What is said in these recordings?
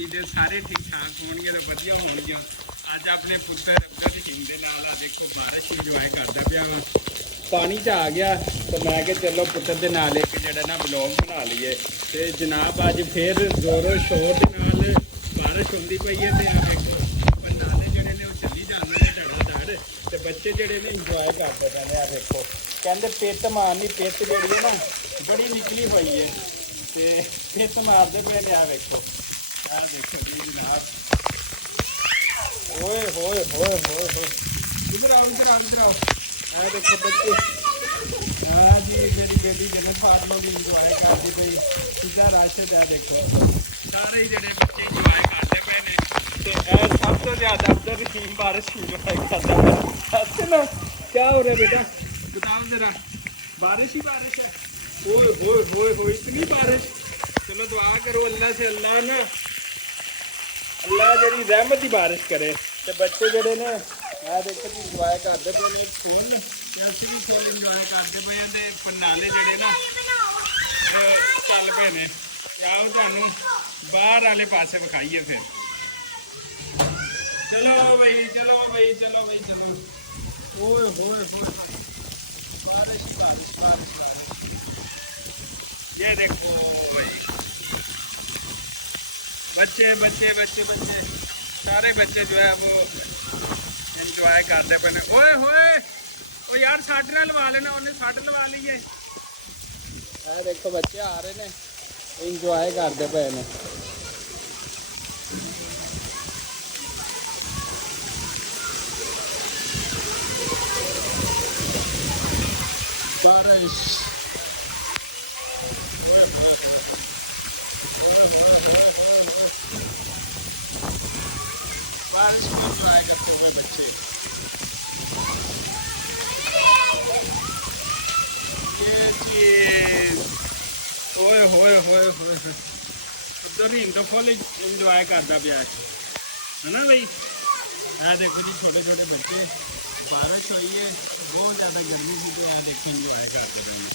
उम्मीद है सारे ठीक ठाक होंगे तो वधिया होंगे। अज अपने पुत्र अब्दुल रहीम के नाल देखो बारिश इंजॉय करता पाया वा, पानी च आ गया तो मैं कि चलो पुत्र के नाल एक जड़ा ना ब्लॉग बना लीए। तो जनाब अज फिर जोरों शोर के नाल बारिश होंदी पई है। तो देखो नाले जड़े ने चली जाने ने धड़ाधड़, तो बच्चे जड़े ने इंजॉय करते पे ने। देखो कहते पित मारनी, पित जी है ना बड़ी निकली हुई है, तो पित मारते पे ने। देखो आ देखो जी जनाब, ओए होए होए होए होए, इधर आओ इधर आओ इधर आओ। आ देखो बच्चे, हाँ जी मेरी बेटी जन्नत फातिमा भी इंजॉय करती पई, सीधा रश है। देखो सारे जड़े बच्चे इंजॉय करते पे ने। तो सब तो ज़्यादा अब्दुल रहीम बारिश इंजॉय करता है ना। क्या हो रहा है बेटा बताओ जरा, बारिश ही बारिश है। ओए होए होए होए इतनी बारिश। चलो दुआ करो अल्लाह से, अल्लाह ना अल्लाह जी रहमत की बारिश करे। तो बच्चे जड़े ने मैं देखो जी इंजॉय करते पे ने फुल, असीं भी फुल इंजॉय करते पे हैं। तो नाले जड़े ना चल पे ने। आओ तुहानू बाहर वाले पासे विखाइए फिर। चलो भाई चलो भाई चलो भाई चलो। ओए होए होए बारिश बारिश बारिश बारिश। ये देखो भाई बच्चे बच्चे बच्चे बच्चे सारे बच्चे जो है वो इंजॉय करते पे ने। ओए होए ओ यार साढ़े ना लवा लेना, उन्हें साढ़े लवा लीए। देखो बच्चे आ रहे ने इंजॉय करते पे ने। बारिश बारिश में इंजॉय करते हुए बच्चे। ये चीज ओए होए होए होए उधर ही तो फुल इंजॉय करता पाया है ना भाई। मैं देखो जी छोटे छोटे बच्चे, बारिश हुई है बहुत ज़्यादा गर्मी थी, तो यहाँ देखिए इंजॉय करते रहे।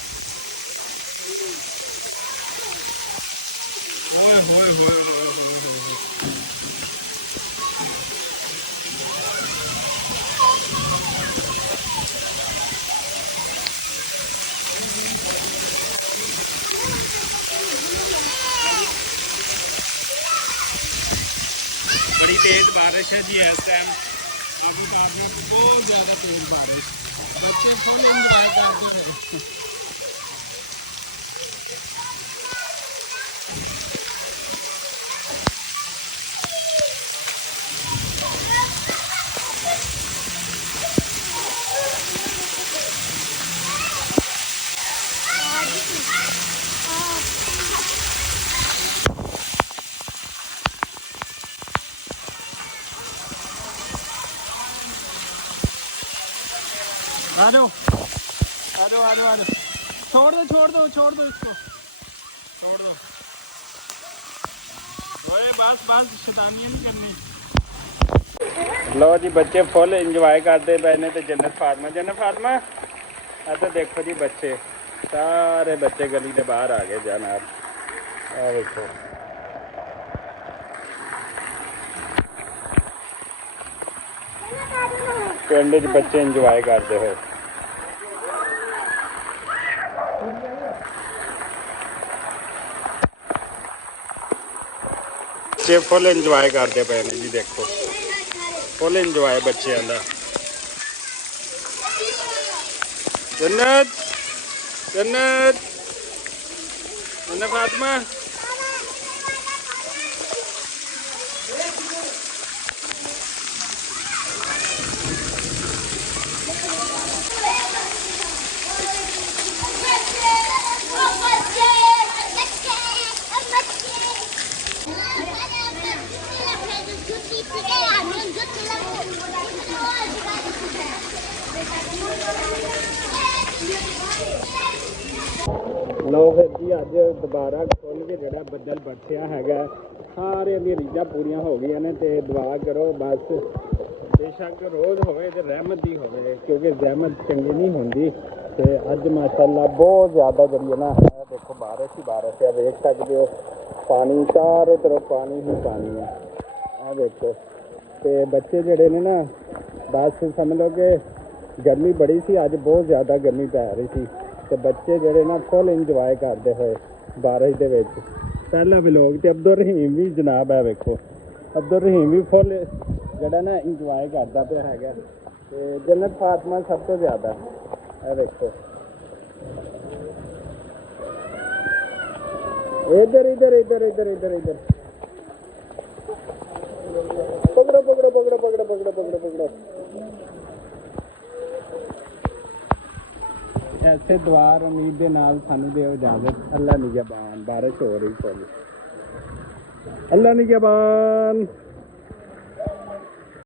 ओए होए होए होए होए होए। बड़ी तेज बारिश है जी इस टाइम अभी में, बहुत ज़्यादा तेज बारिश। बच्चे फुल इंजॉय करते हैं। आ जाओ आ जाओ आ जाओ आ जाओ, छोड़ दो छोड़ दो छोड़ दो इसको, छोड़ दो। अरे बस बस शैतानियां नहीं करनी। लो जी बच्चे फुल इंजॉय करते पे ने। तो जन्नत फातिमा तो देखो जी बच्चे सारे बच्चे गली के बाहर आ गए जाना। आ देखो पिंड च बच्चे इंजॉय करते हुए। बच्चे फुल इंजॉय करते पे ने जी। देखो फुल इंजॉय बच्चों का। जन्नत जन्नत जन्नत फातिमा लो फिर जी अज दोबारा खुल के जोड़ा बदल बरसिया है, सारे दी रीझां पूरियां हो गई ने। तो दुआ करो बस बेशक रोज़ होवे तो रहमत ही होवे, क्योंकि रहमत चंगी नहीं होंदी। तो अज माशाअल्लाह बहुत ज़्यादा जी ना देखो बारिश ही बारिश है, देख सकते हो ਪਾਣੀ ਚਾਰੋਂ ਤਰਫ ਪਾਣੀ ਹੀ ਪਾਣੀ ਹੈ। ਆਹ ਦੇਖੋ ਤੇ ਬੱਚੇ ਜਿਹੜੇ ਨੇ ਨਾ ਬਸ ਸਮਝ ਲਓ ਕਿ ਗਰਮੀ ਬੜੀ ਸੀ, ਅੱਜ ਬਹੁਤ ਜ਼ਿਆਦਾ ਗਰਮੀ ਪੈ ਰਹੀ ਸੀ ਤੇ ਬੱਚੇ ਜਿਹੜੇ ਨਾ ਫੁੱਲ ਇੰਜੋਏ ਕਰਦੇ ਹੋਏ ਬਾਰਿਸ਼ ਦੇ ਵਿੱਚ। ਪਹਿਲਾ ਵਲੋਗ ਤੇ ਅਬਦੁਲ ਰਹੀਮ ਵੀ ਜਨਾਬ ਹੈ, ਵੇਖੋ ਅਬਦੁਲ ਰਹੀਮ ਵੀ ਫੁੱਲ ਜਿਹੜਾ ਨਾ ਇੰਜੋਏ ਕਰਦਾ ਪਿਆ ਹੈਗਾ ਤੇ ਜੰਨਤ ਫਾਤਮਾ ਸਭ ਤੋਂ ਜ਼ਿਆਦਾ। ਇਹ ਵੇਖੋ इधर इधर इधर इधर इधर इधर पकड़ो पकड़ो पकड़ो पकड़ो पकड़ो पकड़ो पकड़ो। ऐसे दुआर उम्मीद के नाल सानू दे इजाजत। अल्लाह निगहबान। बारिश हो रही फुल। अल्लाह निगहबान।